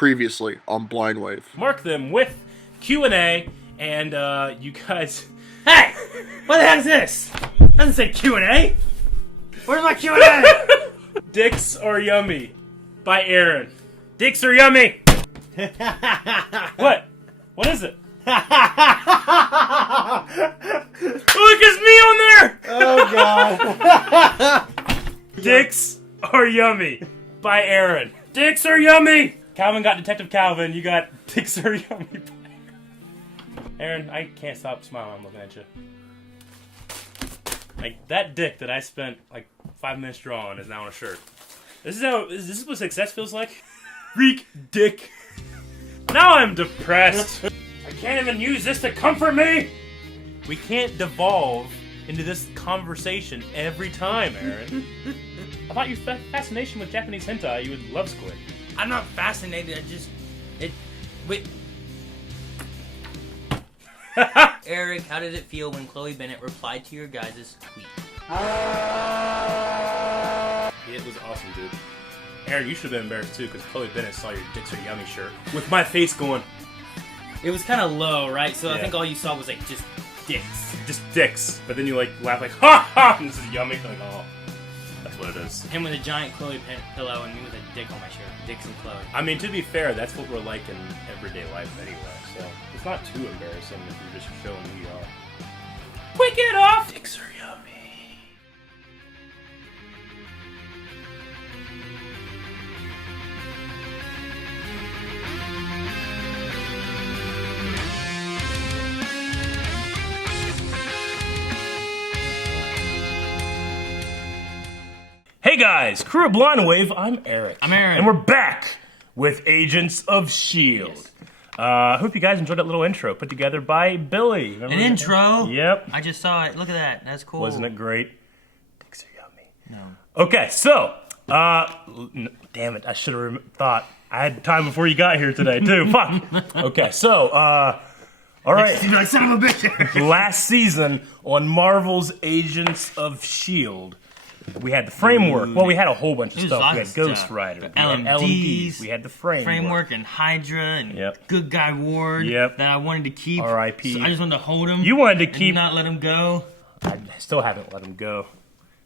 previously on Blind Wave. Mark them with Q&A, and you guys... Hey! What the heck is this? Doesn't say Q&A. Where's my Q&A? Dicks Are Yummy by Aaron. Dicks are yummy! What? What is it? Look, it's me on there! Oh, God. Dicks Are Yummy by Aaron. Dicks are yummy! Calvin got Detective Calvin, you got Dicks Are Yummy by Aaron. Aaron, I can't stop smiling looking at you. Like, that dick that I spent, 5 minutes drawing is now on a shirt. This is what success feels like? Freak dick. Now I'm depressed. I can't even use this to comfort me! We can't devolve into this conversation every time, Aaron. I thought your fascination with Japanese hentai, you would love squid. I'm not fascinated, wait. Eric, how did it feel when Chloe Bennett replied to your guys' tweet? It was awesome, dude. Aaron, you should have been embarrassed too, because Chloe Bennett saw your Dicks Are Yummy shirt. With my face going... It was kind of low, right? So Yeah. I think all you saw was, just dicks. Just dicks. But then you, laugh ha ha! And this is yummy. Oh, that's what it is. Him with a giant Chloe pillow and me with a dick on my shirt. Dicks and Chloe. I mean, to be fair, that's what we're like in everyday life anyway, so it's not too embarrassing if you're just showing who you are. Quick it off! Dicks are yummy. Hey guys, crew of Blind Wave, I'm Eric. I'm Aaron. And we're back with Agents of S.H.I.E.L.D. Yes. I hope you guys enjoyed that little intro put together by Billy. Remember An that? intro? Yep. I just saw it. Look at that. That's cool. Wasn't it great? Dicks are yummy. No. Okay, so, damn it, I should have thought. I had time before you got here today, too. Fuck. Okay, so, all right. Son of a bitch. Last season on Marvel's Agents of S.H.I.E.L.D., we had the framework. Well, we had a whole bunch of It was stuff. lots We had of Ghost stuff. Rider. The We had LMDs. We had the framework. Framework and Hydra and Yep. Good Guy Ward Yep. that I wanted to keep. R.I.P. So I just wanted to hold him. You wanted to and keep... not let him go. I still haven't let him go.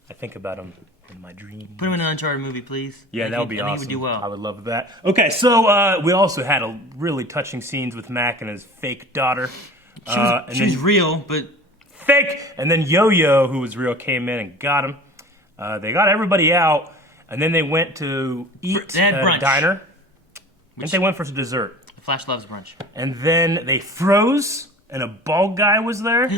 I think about him in my dreams. Put him in an Uncharted movie, please. Yeah, that would be I awesome. think he would do well. I would love that. Okay, so we also had a really touching scenes with Mac and his fake daughter. She was real, but Fake! And then Yo-Yo, who was real, came in and got him. They got everybody out, and then they went to eat They had at a brunch. diner. And they went for dessert. Flash loves brunch. And then they froze, and a bald guy was there.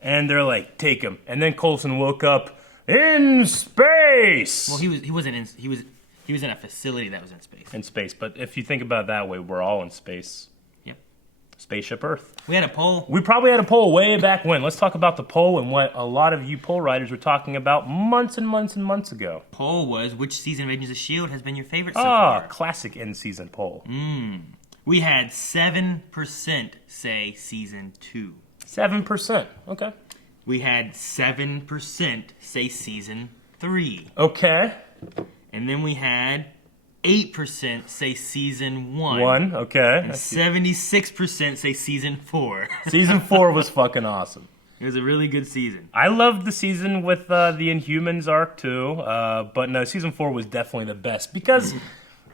And they're like, take him. And then Coulson woke up in space! Well, he was in a facility that was in space. In space. But if you think about it that way, we're all in space. Yep. Spaceship Earth. We had a poll. We probably had a poll way back when. Let's talk about the poll and what a lot of you poll writers were talking about months and months and months ago. Poll was, which season of Agents of S.H.I.E.L.D. has been your favorite so far? Classic in-season poll. We had 7% say season 2. 7%. Okay. We had 7% say season 3. Okay. And then we had 8% say season 1. 1. Okay. And 76% say season 4. Season 4 was fucking awesome. It was a really good season. I loved the season with the Inhumans arc too, but no, season 4 was definitely the best because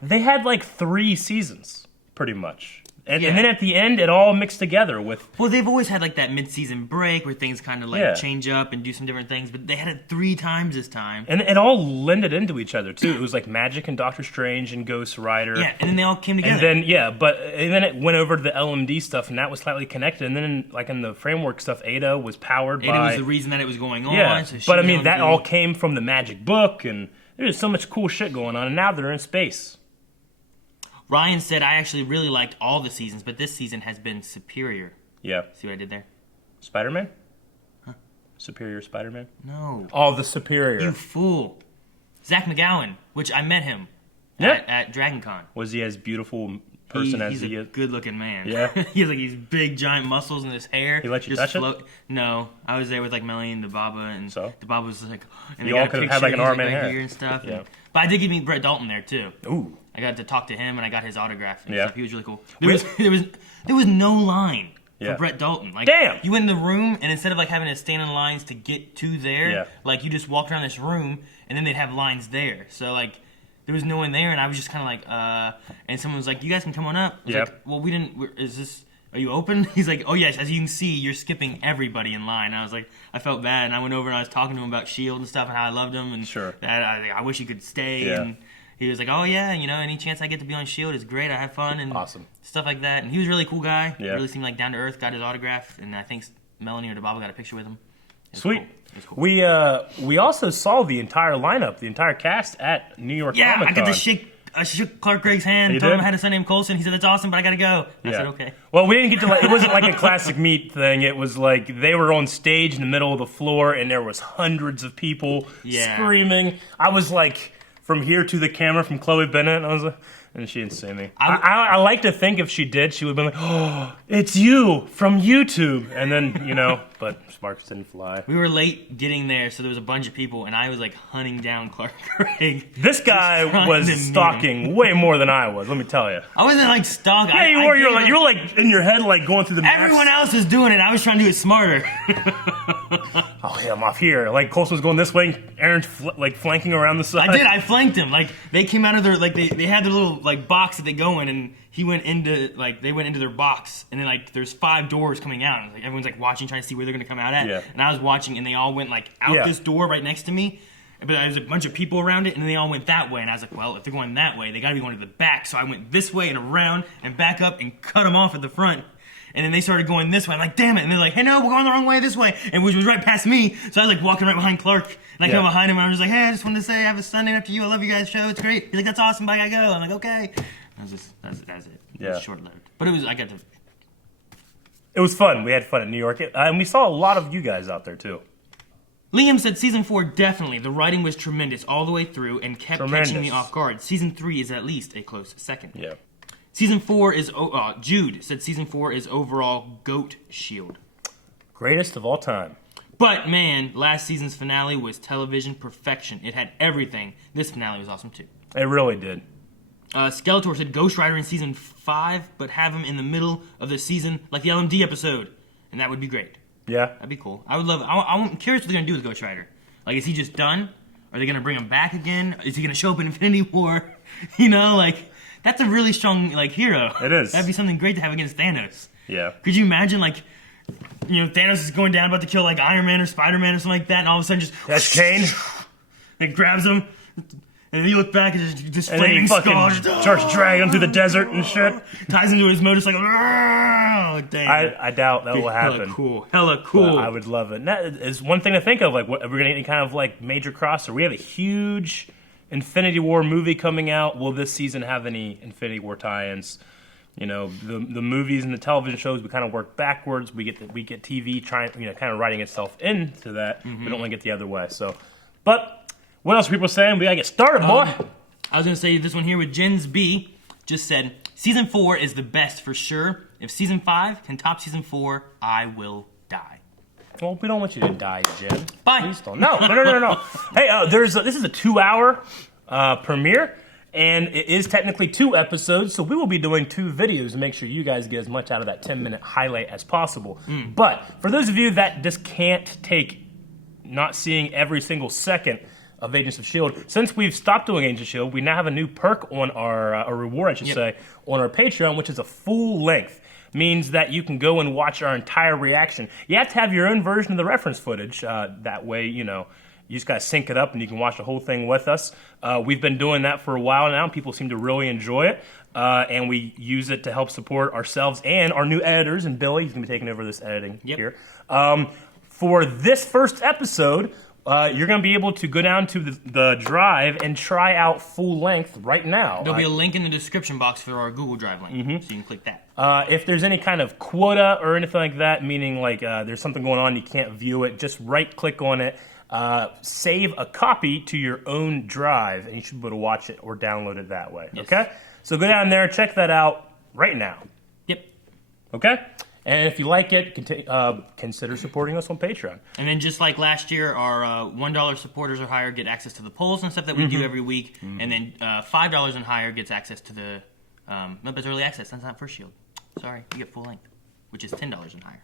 they had 3 seasons, pretty much. And then at the end, it all mixed together with... Well, they've always had that mid-season break where things kind of change up and do some different things, but they had it 3 times this time. And it all blended into each other too. It was like Magic and Doctor Strange and Ghost Rider. Yeah, and then they all came together. And then it went over to the LMD stuff, and that was slightly connected. And then in the framework stuff, Ada was powered by... Ada was the reason that it was going on. Yeah, So she but I was mean, on that to- all came from the Magic book, and there's so much cool shit going on, and now they're in space. Ryan said, I actually really liked all the seasons, but this season has been superior. Yeah. See what I did there? Spider-Man? Huh? Superior Spider-Man? No. Oh, the Superior. You fool. Zach McGowan, which I met him Yeah. at Dragon Con. Was he as beautiful person as he's he a is? good-looking man. Yeah? He has these big, giant muscles in his hair. He let you just touch it? No. I was there with Melanie and the Baba, and So? the Baba was like... And You they all got a could have had, picture, an he was, arm and right hair. here and stuff. Yeah. But I did get to meet Brett Dalton there, too. Ooh. I got to talk to him, and I got his autograph and Yeah. stuff. He was really cool. There was no line Yeah. for Brett Dalton. Like, Damn! You went in the room, and instead of like having to stand in lines to get to there, Yeah. like you just walked around this room, and then they'd have lines there. So like, there was no one there, and I was just kind of like, and someone was like, "You guys can come on up." I was Yeah. like, well, is this? Are you open? He's like, "Oh yes, as you can see, you're skipping everybody in line." I was like, I felt bad, and I went over and I was talking to him about Shield and stuff and how I loved him, and Sure. that I wish he could stay. Yeah. And he was like, "Oh yeah, any chance I get to be on Shield is great. I have fun and Awesome. stuff like that." And he was a really cool guy. Yeah. Really seemed like down to earth. Got his autograph, and I think Melanie or DeBaba got a picture with him. It was Sweet. cool. It was cool. We also saw the entire lineup, the entire cast at New York Yeah, Comic Con. I got to shake. I shook Clark Gregg's hand. You Told him did? I had a son named Colson. He said, "That's awesome, but I gotta go." I said, "Okay." Well, we didn't get to. It wasn't like a classic meet thing. It was like they were on stage in the middle of the floor, and there was hundreds of people screaming. I was like from here to the camera from Chloe Bennett. And I was like, and she didn't see me. I like to think if she did, she would have been like, "Oh, it's you from YouTube," and then but sparks didn't fly. We were late getting there, so there was a bunch of people, and I was like hunting down Clark Gregg. This guy trying was to meet stalking way more than I was. Let me tell you. I wasn't like stalking. Yeah, you were. You were like in your head, like going through the maps. Everyone else was doing it. I was trying to do it smarter. Oh yeah, I'm off here. Like Colson was going this way, Aaron's flanking around the side. I did. I flanked him. Like they came out of their they had their little like box that they go in, and he went into they went into their box, and then like there's 5 doors coming out. And, like everyone's like watching, trying to see where they're gonna come out at. Yeah. And I was watching, and they all went like out this door right next to me. But there's a bunch of people around it, and then they all went that way. And I was like, well, if they're going that way, they got to be going to the back. So I went this way and around and back up and cut them off at the front. And then they started going this way. I'm like, damn it. And they're like, hey, no, we're going the wrong way this way. And which was right past me. So I was like walking right behind Clark. And I come behind him, and I was just like, hey, I just wanted to say I have a son named after you. I love you guys' show. It's great. He's like, that's awesome. Bye, I gotta go. I'm like, okay. That's it. Yeah. It was short-lived. But I got to... It was fun. We had fun in New York. And we saw a lot of you guys out there, too. Liam said season 4 definitely. The writing was tremendous all the way through and kept catching me off guard. Season 3 is at least a close second. Yeah. Season 4 is... Jude said season 4 is overall GOAT Shield. Greatest of all time. But, man, last season's finale was television perfection. It had everything. This finale was awesome, too. It really did. Skeletor said Ghost Rider in season 5, but have him in the middle of the season like the LMD episode. And that would be great. Yeah. That'd be cool. I would love it. I'm curious what they're going to do with Ghost Rider. Like, is he just done? Are they going to bring him back again? Is he going to show up in Infinity War? That's a really strong, hero. It is. That'd be something great to have against Thanos. Yeah. Could you imagine, Thanos is going down about to kill, Iron Man or Spider-Man or something like that, and all of a sudden just... That's Kane. It grabs him, and you look back, and just And then flaming he fucking scars. starts dragging him through the desert and shit. Ties him to his motorcycle. Oh, damn. I doubt that will happen. Hella cool. I would love it. And that is one thing to think of. Like, we're going to get any kind of, major crossover. We have a huge Infinity War movie coming out. Will this season have any Infinity War tie-ins? The movies and the television shows, we kind of work backwards. We get TV trying, kind of writing itself into that. We don't want to get the other way. So, but what else are people saying? We gotta get started, boy. I was gonna say this one here with Jens B. Just said season 4 is the best for sure. If season 5 can top season 4, I will die. Well, we don't want you to die, Jen. Bye. Please don't. No. Hey, this is a 2-hour premiere. And it is technically 2 episodes, so we will be doing 2 videos to make sure you guys get as much out of that 10-minute highlight as possible. But for those of you that just can't take not seeing every single second of Agents of S.H.I.E.L.D., since we've stopped doing Agents of S.H.I.E.L.D., we now have a new perk on our reward, I should say, on our Patreon, which is a full length. Means that you can go and watch our entire reaction. You have to have your own version of the reference footage. That way, you just got to sync it up and you can watch the whole thing with us. We've been doing that for a while now. People seem to really enjoy it. And we use it to help support ourselves and our new editors. And Billy, he's going to be taking over this editing here. For this first episode, you're going to be able to go down to the drive and try out full length right now. There'll be a link in the description box for our Google Drive link, so you can click that. If there's any kind of quota or anything like that, meaning there's something going on, you can't view it, just right-click on it. Save a copy to your own drive, and you should be able to watch it or download it that way. Yes. Okay? So go down there, check that out right now. Yep. Okay? And if you like it, consider supporting us on Patreon. And then just like last year, our $1 supporters or higher get access to the polls and stuff that we do every week. And then $5 and higher gets access to the... no, but it's early access. That's not for Shield. Sorry, you get full length, which is $10 and higher.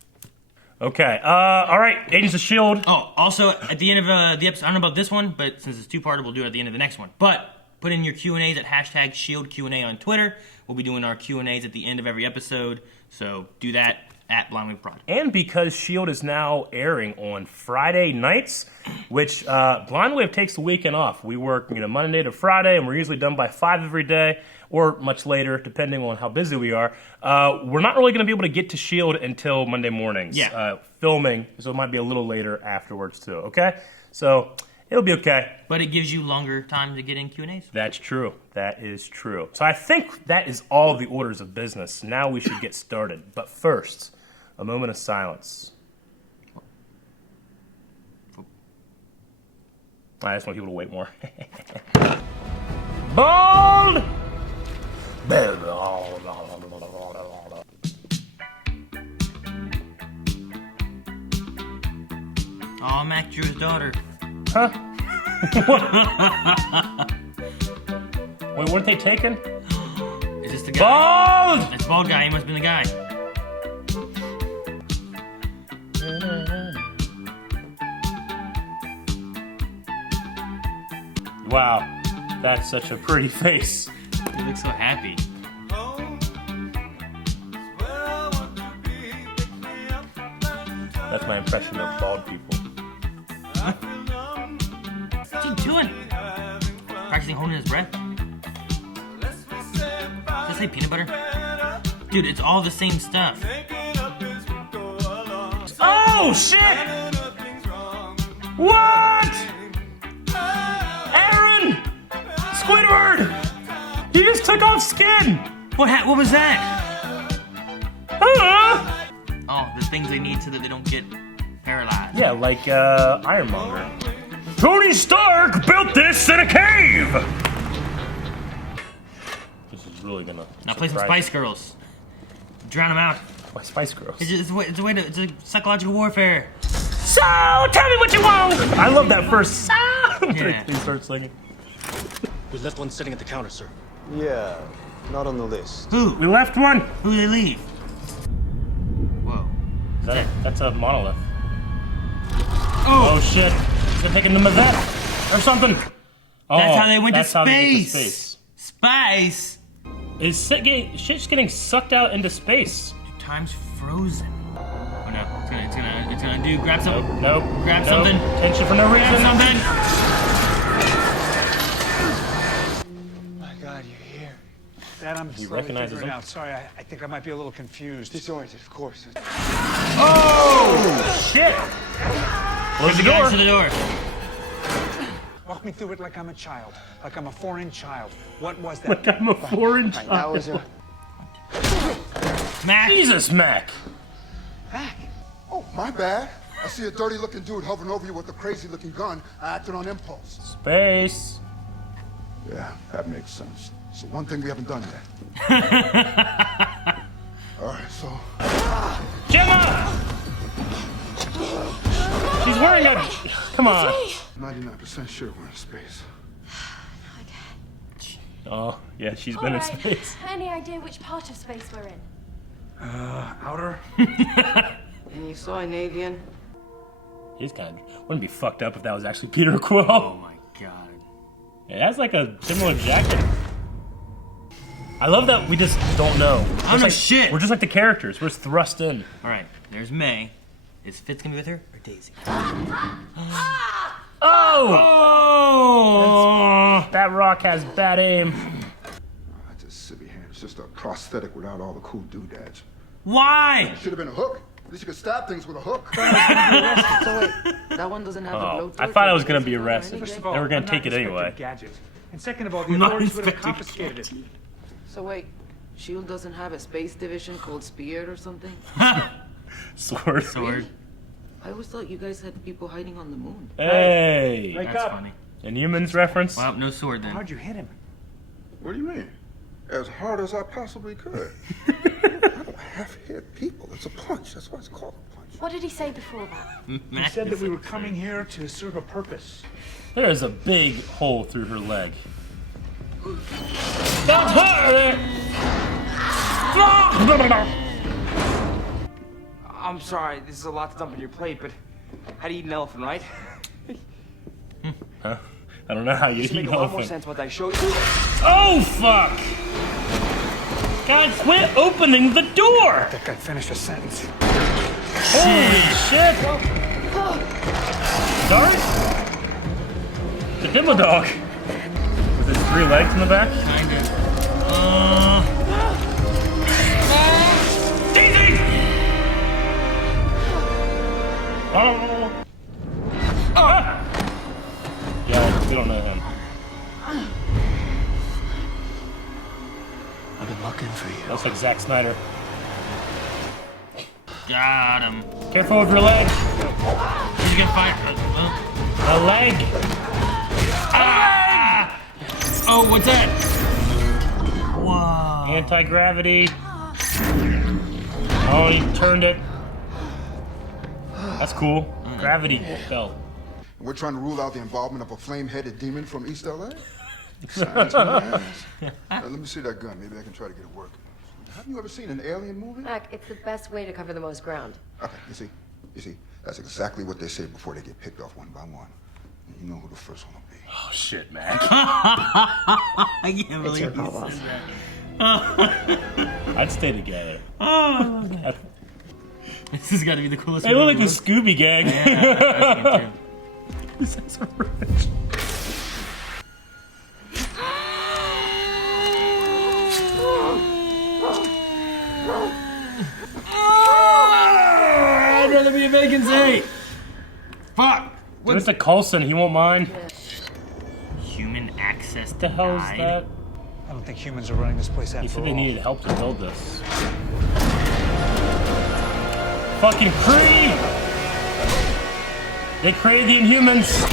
Okay, all right, Agents of S.H.I.E.L.D. Oh, also, at the end of the episode, I don't know about this one, but since it's two-parted, we'll do it at the end of the next one. But put in your Q&As at hashtag ShieldQ&A on Twitter. We'll be doing our Q&As at the end of every episode, so do that at Blindwave Prod. And because S.H.I.E.L.D. is now airing on Friday nights, which Blindwave takes the weekend off. We work Monday to Friday, and we're usually done by 5 every day, or much later, depending on how busy we are. We're not really going to be able to get to S.H.I.E.L.D. until Monday mornings. Yeah. Filming, so it might be a little later afterwards, too, okay? So, it'll be okay. But it gives you longer time to get in Q&As. That's true. That is true. So I think that is all the orders of business. Now we should get started. But first, a moment of silence. I just want people to wait more. Bald! Aw, Mac drew his daughter. Huh? Wait, weren't they taken? Is this the guy? Bald! It's Bald guy. He must have been the guy. Wow, that's such a pretty face. He looks so happy. That's my impression of bald people. What's he doing? Practicing holding his breath? Does that say peanut butter? Dude, it's all the same stuff. Oh, shit! What? Aaron! Squidward! He just took off skin! What was that? Huh? Oh, the things they need so that they don't get paralyzed. Yeah, like Ironmonger. Tony Stark built this in a cave! This is really gonna. Now play some Spice Girls. Drown them out. Why Spice Girls? It's a way to. It's a psychological warfare. So, tell me what you want! I love that first sound! Yeah. They start singing. We left one sitting at the counter, sir. Yeah, not on the list. Who? We left one! Who did they leave? Whoa. That's a monolith. Oh shit. They're taking them to vet or something. Oh, That's how they went to that's how they get to space. Space? Is shit's getting sucked out into space? Time's frozen. Oh no, it's gonna do. Grab something. Nope. Grab something. Tension for no reason. Grab something. My God, you're here. Dad, I'm He slowly recognizes figuring it him. out. Sorry, I think I might be a little confused. Disoriented, of course. Oh shit! Close the door. To the door. Walk me through it like I'm a child, like I'm a foreign child. What was that? Like I'm a foreign That child. was a... Mac. Jesus, Mac. Oh, my bad. I see a dirty-looking dude hovering over you with a crazy-looking gun. I acted on impulse. Space. Yeah, that makes sense. So one thing we haven't done yet. All right, so... Gemma! She's wearing a... Come on. 99% sure we're in space. Oh, yeah, she's been in space. Any idea which part of space we're in? Outer? And you saw an alien? He's kind of... Wouldn't be fucked up if that was actually Peter Quill. Oh my god. It has like a similar jacket. I love that we just don't know. I don't know Like, shit. We're just like the characters. We're just thrust in. All right. There's May. Is Fitz gonna be with her or Daisy? Oh! That rock has bad aim. That's a silly hand. It's just a prosthetic without all the cool doodads. Why? Should have been a hook. At least you could stab things with a hook. So wait, that one doesn't have a Oh, blowtorch? I thought I was or gonna be anything? arrested. First of They all, were gonna I'm not take it Inspector anyway. Gadget. And second of all, the I'm not authorities would have Inspector confiscated it. So wait, S.H.I.E.L.D. doesn't have a space division called Spear or something? Sword. Sword. I always thought you guys had people hiding on the moon. Hey! Wake That's up. funny. An humans reference? Well, no sword then. How'd you hit him? What do you mean? As hard as I possibly could. I don't half-hit people. It's a punch. That's why it's called a punch. What did he say before that? He said that we were coming here to serve a purpose. There is a big hole through her leg. That's her! I'm sorry, this is a lot to dump on your plate, but how do you eat an elephant, right? Huh? I don't know how you This eat make an a lot more elephant. sense what I showed you. Oh, fuck! God, quit opening the door! That guy finished a sentence. Holy shit! Sorry? The demo dog. With its 3 legs in the back? Kinda. Daisy! Oh! Ah! Yeah, we don't know him. I've been looking for you. Looks like Zack Snyder. Got him. Careful with your leg. He's gonna fight. A leg. Ah! Oh, what's that? Whoa. Anti-gravity. Oh, he turned it. That's cool. Gravity belt. We're trying to rule out the involvement of a flame-headed demon from East LA? Science in my ass. Let me see that gun. Maybe I can try to get it working. Haven't you ever seen an alien movie? Mac, it's the best way to cover the most ground. Okay, you see, that's exactly what they say before they get picked off one by one. You know who the first one will be. Oh shit, Mac. I can't believe your you call, said boss. that. I'd stay together. Oh, I love that. This has got to be the coolest. They look like the movie. Scooby Gang. Yeah, I think This is rich. I'd rather be a vacancy. Fuck. Give it to Coulson, he won't mind. Human access What the hell is denied. that? I don't think humans are running this place He after said all. they needed help to build this. Fucking Kree! They created the Inhumans!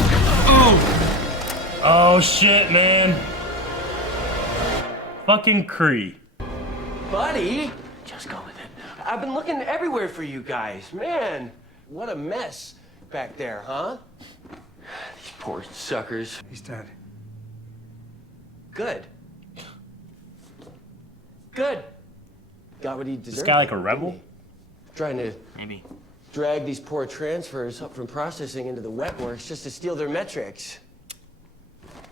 Oh! Oh shit, man. Fucking Kree. Buddy! Just go with it. I've been looking everywhere for you guys. Man, what a mess back there, huh? These poor suckers. He's dead. Good. Good. Got what he deserved. This guy like a rebel? didn't he? Trying to Maybe. drag these poor transfers up from processing into the wet works just to steal their metrics.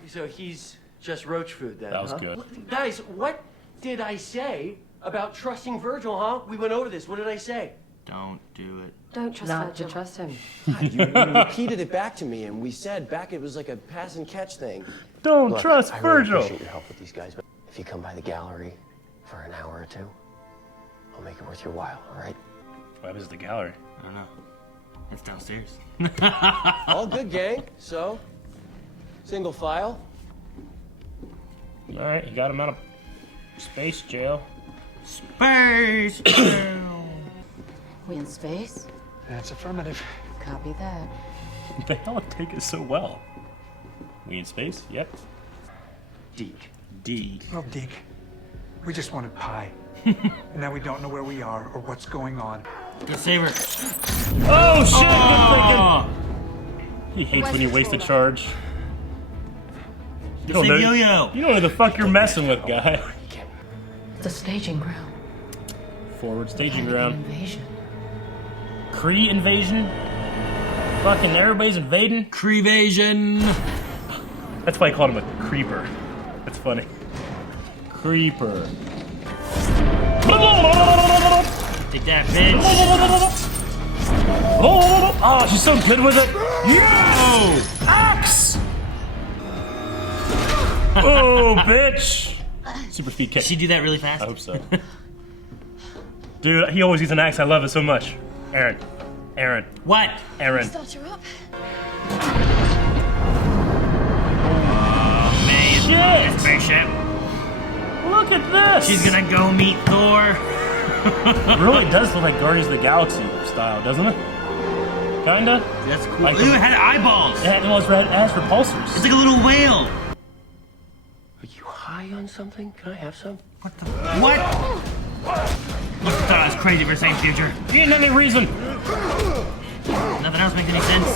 So he's just roach food then, That was huh? good. Guys, what did I say about trusting Virgil, huh? We went over this. What did I say? Don't do it. Don't trust Not Virgil. to trust him. You repeated it back to me, and we said back it was like a pass and catch thing. Don't Look, trust I really Virgil! appreciate your help with these guys, but if you come by the gallery for an hour or two, I'll make it worth your while, all right? What happens to the gallery? I don't know. It's downstairs. All good, gang. So, single file. Alright, you got him out of space jail. Space. We in space? That's affirmative. Copy that. The hell it take us so well? We in space? Yep. Deke. D. Well, Deke, we just wanted pie. And now we don't know where we are or what's going on. Go save her. Oh shit! Oh! He hates Where's when you the waste a trawler? charge. You don't Save know- Yo-Yo. You don't know who the fuck you're messing with, guy. The staging ground. Forward staging An ground. invasion. Kree invasion? Fucking everybody's invading? Creevasion. That's why I called him a creeper. That's funny. Creeper. Take that, bitch. Oh, she's so good with it. Yes! Axe! Oh, bitch! Super speed kick. Did she do that really fast? I hope so. Dude, he always uses an axe. I love it so much. Aaron. Aaron. What? Aaron. Start her up. Man, Shit! spaceship. Look at this! She's gonna go meet Thor. It really does look like Guardians of the Galaxy style, doesn't it? Kinda? That's cool. Like Ooh, the- it had eyeballs. It has repulsors. It's like a little whale. Are you high on something? Can I have some? What the? What? Look at that. crazy for saying future. You ain't any reason. Nothing else makes any sense.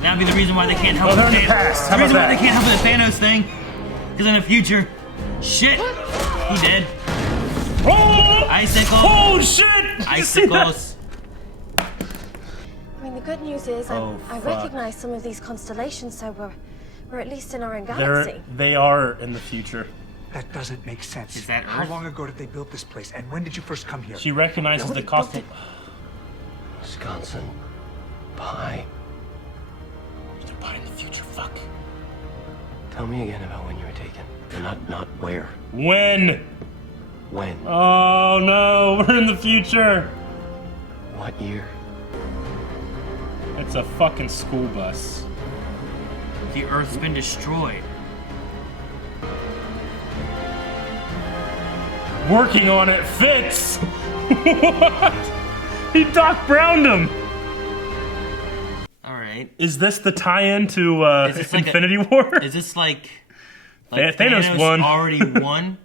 That'd be the reason why they can't help Oh, they're with in the past. The How reason about why that? they can't help with the Thanos thing. Because in the future, shit, he dead. Oh! Icicles. Oh shit! Did you see that? Icicles. I mean, the good news is Oh, I fuck. recognize some of these constellations, so we're at least in our own They're, galaxy. they are in the future. That doesn't make sense. Is that How Earth? long ago did they build this place, and when did you first come here? She recognizes the costume. Wisconsin. Pie. They're buying the future. Fuck. Tell me again about when you were taken. Not where. When? When? Oh no, we're in the future. What year? It's a fucking school bus. The Earth's been destroyed. Working on it fits. What? He Doc Browned him. All right. Is this the tie-in to Is this like Infinity War? Is this like Thanos won. already won?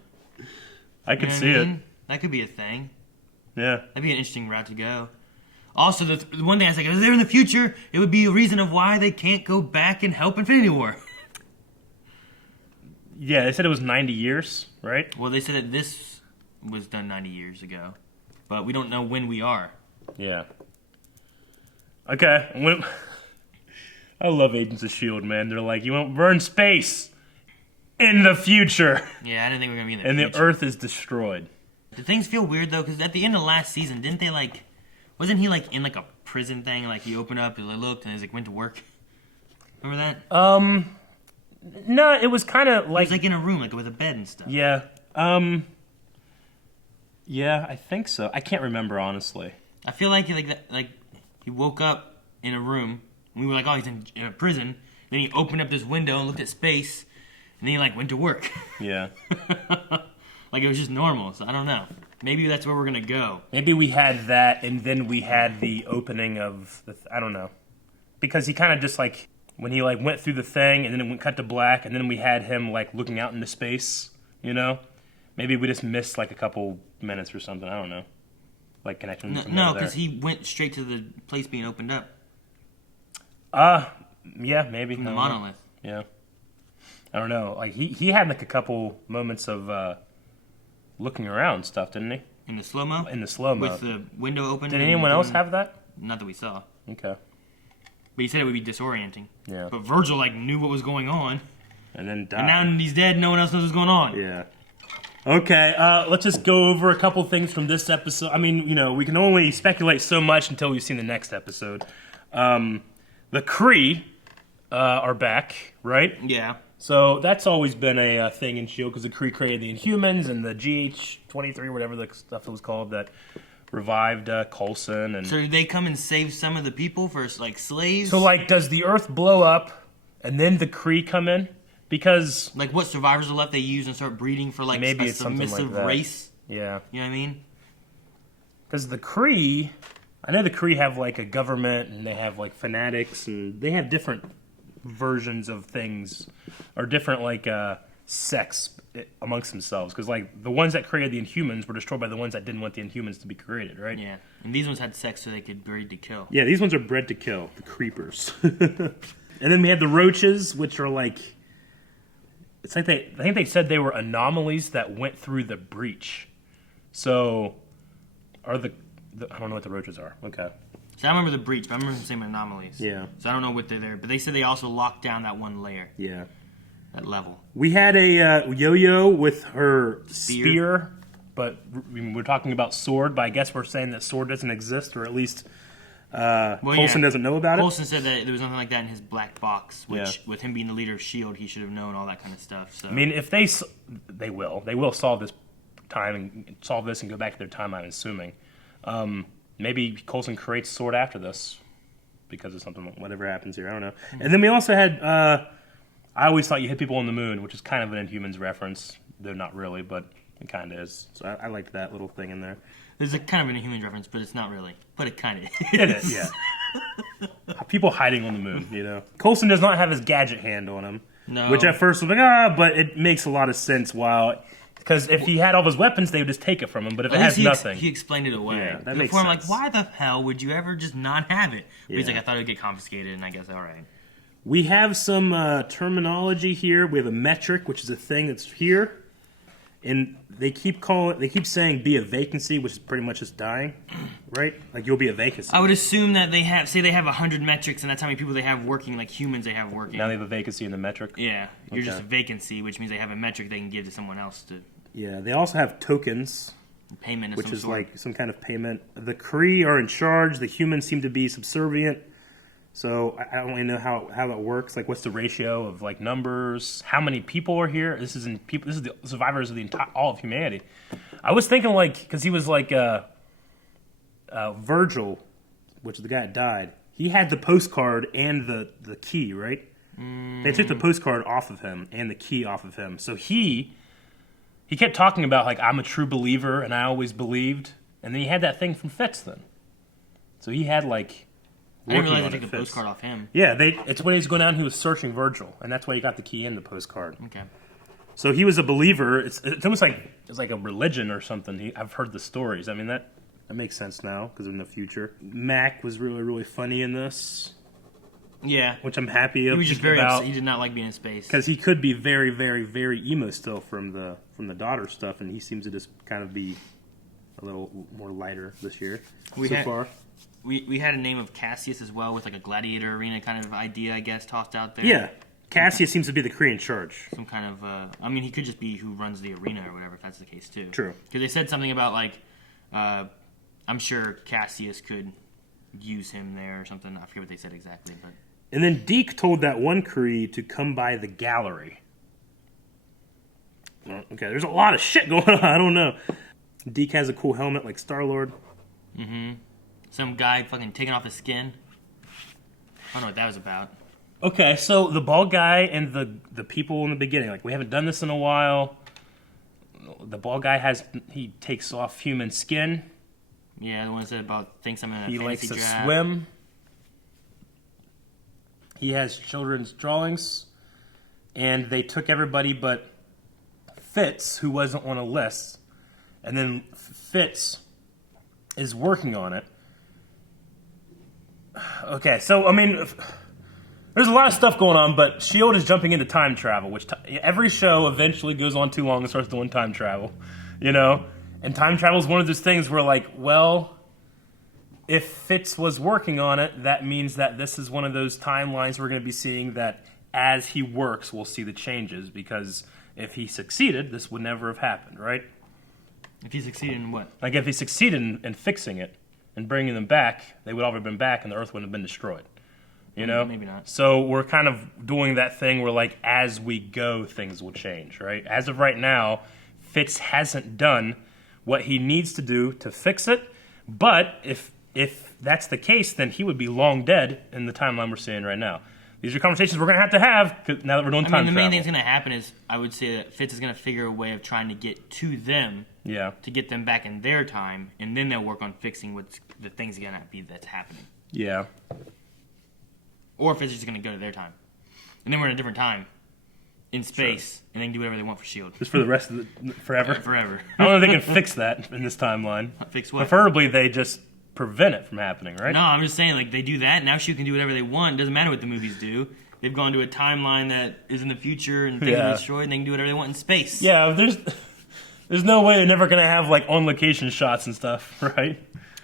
I could You know see what I it. mean? That could be a thing. Yeah. That'd be an interesting route to go. Also, the one thing I was like, if they're in the future, it would be a reason of why they can't go back and help Infinity War. Yeah, they said it was 90 years, right? Well, they said that this was done 90 years ago, but we don't know when we are. Yeah. Okay. I love Agents of S.H.I.E.L.D., man. They're like, we're in space in the future. Yeah, I didn't think we were going to be in the And future. the Earth is destroyed. Did things feel weird, though? Because at the end of last season, didn't they, wasn't he, in, a prison thing? Like, he opened up, he looked, and he, went to work? Remember that? No, it was kind of He like... was, in a room, with a bed and stuff. Yeah. Yeah, I think so. I can't remember, honestly. I feel like he woke up in a room. And we were like, oh, he's in a prison. Then he opened up this window and looked at space, and then he went to work. Yeah. Like it was just normal. So I don't know. Maybe that's where we're gonna go. Maybe we had that, and then we had the opening of the... I don't know. Because he kind of just, when he, went through the thing, and then it went cut to black, and then we had him, looking out into space, you know? Maybe we just missed, a couple minutes or something. I don't know. Connection from No, there. because he went straight to the place being opened up. Yeah, maybe. From the I don't know. monolith. Yeah. I don't know. He had, a couple moments of, looking around stuff, didn't he? In the slow-mo? In the slow-mo. With the window open. Did anyone else have that? Not that we saw. Okay. But he said it would be disorienting. Yeah. But Virgil, knew what was going on. And then died. And now he's dead, no one else knows what's going on. Yeah. Okay, let's just go over a couple things from this episode. I mean, we can only speculate so much until we've seen the next episode. The Kree are back, right? Yeah. So that's always been a thing in S.H.I.E.L.D. because the Kree created the Inhumans and the GH-23, whatever the stuff was called, that revived Coulson. And So did they come and save some of the people for, slaves? so, does the Earth blow up and then the Kree come in? Because... what survivors are left, they use and start breeding for, maybe a it's something submissive like that. race? Yeah. You know what I mean? Because the Kree... I know the Kree have, a government, and they have, fanatics, and they have different versions of things, or different, sects amongst themselves. Because, the ones that created the Inhumans were destroyed by the ones that didn't want the Inhumans to be created, right? Yeah. And these ones had sex so they could breed to kill. Yeah, these ones are bred to kill, the creepers. And then we had the roaches, which are, it's I think they said they were anomalies that went through the breach. So, are I don't know what the roaches are. Okay. So I remember the breach, but I remember the same anomalies. Yeah. So I don't know what they're there. But they said they also locked down that one layer. Yeah. That level. We had a Yo-Yo with her Spear. spear, but we're talking about sword, but I guess we're saying that sword doesn't exist, or at least Coulson doesn't know about Coulson said that there was nothing like that in his black box, which, Yeah. with him being the leader of S.H.I.E.L.D., he should have known all that kind of stuff. So it. I mean, if they will solve this time and solve this and go back to their time, I'm assuming. Maybe Coulson creates sword after this because of something, whatever happens here. I don't know. And then we also had, I always thought you hit people on the moon, which is kind of an Inhumans reference. They're not really, but it kind of is. So I liked that little thing in there. there's a kind of an Inhuman reference, but it's not really. But it kind of is. It is, yeah. People hiding on the moon, Coulson does not have his gadget hand on him. No. Which at first was but it makes a lot of sense while Because if he had all his weapons, they would just take it from him. But if it At has least nothing, he explained it away. Yeah, that makes Before I'm like, sense. why the hell would you ever just not have it? But he's Yeah. like, I thought it would get confiscated, and I guess all right. we have some terminology here. We have a metric, which is a thing that's here, and they keep saying be a vacancy, which is pretty much just dying, right? Like you'll be a vacancy. I would assume that they have 100 metrics, and that's how many people they have working, like humans they have working. Now they have a vacancy in the metric. Yeah, you're Okay. just a vacancy, which means they have a metric they can give to someone else to Yeah, they also have tokens, payment of which some is sort. like some kind of payment. The Kree are in charge. The humans seem to be subservient. So I don't really know how that works. Like, what's the ratio of like numbers? How many people are here? This is the survivors of the entire all of humanity. I was thinking like because he was like Virgil, which is the guy that died. He had the postcard and the key, right? They took the postcard off of him and the key off of him. So he kept talking about like I'm a true believer and I always believed, and then he had that thing from Fitz then. So he had like. I didn't realize working they on took it, the Fitz. postcard off him. Yeah, it's when he was going down. He was searching Virgil, and that's why he got the key and the postcard. Okay. So he was a believer. It's almost like it's like a religion or something. I've heard the stories. I mean that makes sense now because in the future, Mac was really funny in this, Yeah. which I'm happy He was just very about upset. He did not like being in space. because he could be very emo still from the daughter stuff, and he seems to just kind of be a little more lighter this year so far. We had a name of Cassius as well, with like a gladiator arena kind of idea, I guess, tossed out there. Yeah, Cassius seems to be the Kree in charge. Some kind of, I mean, he could just be who runs the arena or whatever, if that's the case too. True. Because they said something about like, I'm sure Cassius could use him there or something. I forget what they said exactly, but. And then Deke told that one Kree to come by the gallery. Well, okay, there's a lot of shit going on. I don't know. Deke has a cool helmet like Star-Lord. Mm-hmm. Some guy fucking taking off his skin. I don't know what that was about. Okay, so the bald guy and the people in the beginning, like we haven't done this in a while. The bald guy he takes off human skin. Yeah, the one that said about thinks I'm in a He fantasy likes to draft. swim. He has children's drawings. And they took everybody but Fitz, who wasn't on a list. And then Fitz is working on it. Okay, so, I mean, there's a lot of stuff going on, but S.H.I.E.L.D. is jumping into time travel, which every show eventually goes on too long and starts doing time travel, you know? And time travel is one of those things where, like, well, if Fitz was working on it, that means that this is one of those timelines we're going to be seeing that as he works, we'll see the changes, because if he succeeded, this would never have happened, right? If he succeeded in what? Like, if he succeeded in fixing it and bringing them back, they would all have been back and the Earth wouldn't have been destroyed. You know? Maybe not. So we're kind of doing that thing where, like, as we go, things will change, right? As of right now, Fitz hasn't done what he needs to do to fix it, but if that's the case, then he would be long dead in the timeline we're seeing right now. These are conversations we're going to have now that we're doing time travel. The main thing that's going to happen is, I would say that Fitz is going to figure a way of trying to get to them, to get them back in their time, and then they'll work on fixing what's the things going to be that's happening. Yeah. Or Fitz is just going to go to their time, and then we're in a different time, in space, and they can do whatever they want for S.H.I.E.L.D. Just for the rest of forever? Forever. I don't know if they can fix that in this timeline. Fix what? Preferably they just prevent it from happening, right? No, I'm just saying, like, they do that, now S.H.I.E.L.D. can do whatever they want. It doesn't matter what the movies do. They've gone to a timeline that is in the future, and things are destroyed, and they can do whatever they want in space. Yeah, there's no way they're never going to have, like, on-location shots and stuff, right?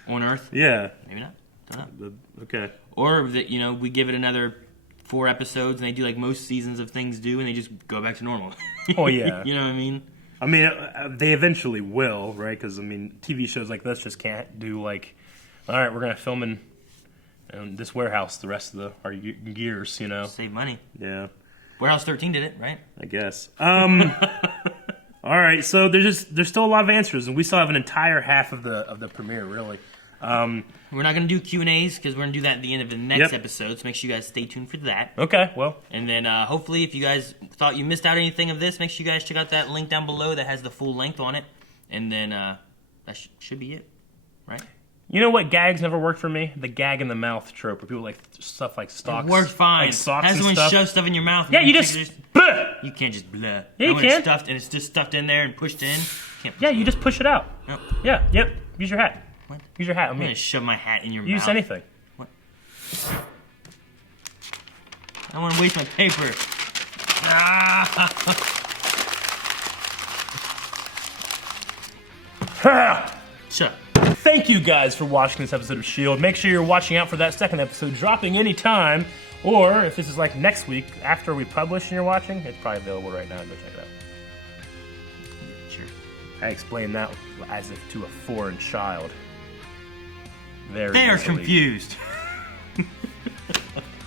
On Earth? Yeah. Maybe not. Don't know. Okay. Or that, you know, we give it another 4 episodes, and they do like most seasons of things do, and they just go back to normal. Oh, yeah. You know what I mean? I mean, they eventually will, right? Because, I mean, TV shows like this just can't do, like, all right, we're going to film in this warehouse the rest of our years, you know? Save money. Yeah. Warehouse 13 did it, right? I guess. All right, so there's still a lot of answers, and we still have an entire half of the premiere, really. We're not going to do Q&As because we're going to do that at the end of the next episode, so make sure you guys stay tuned for that. Okay, well. And then hopefully if you guys thought you missed out anything of this, make sure you guys check out that link down below that has the full length on it. And then that should be it, right? You know what gags never worked for me? The gag in the mouth trope, where people like stuff like socks. It worked fine. Like socks Has and someone stuff. shove stuff in your mouth. Yeah, you just... You can't just blah. Yeah, Oh, you when can. It's stuffed and it's just stuffed in there and pushed in. Can't push Yeah, it you in. just push it out. Nope. Yeah, yep. Use your hat. What? Use your hat on I'm me. gonna shove my hat in your mouth. Use anything. What? I don't want to waste my paper. Shut up. Thank you guys for watching this episode of S.H.I.E.L.D. Make sure you're watching out for that second episode dropping anytime. Or if this is like next week, after we publish and you're watching, it's probably available right now. Go check it out. Sure. I explained that as if to a foreign child. Very They are easily. confused.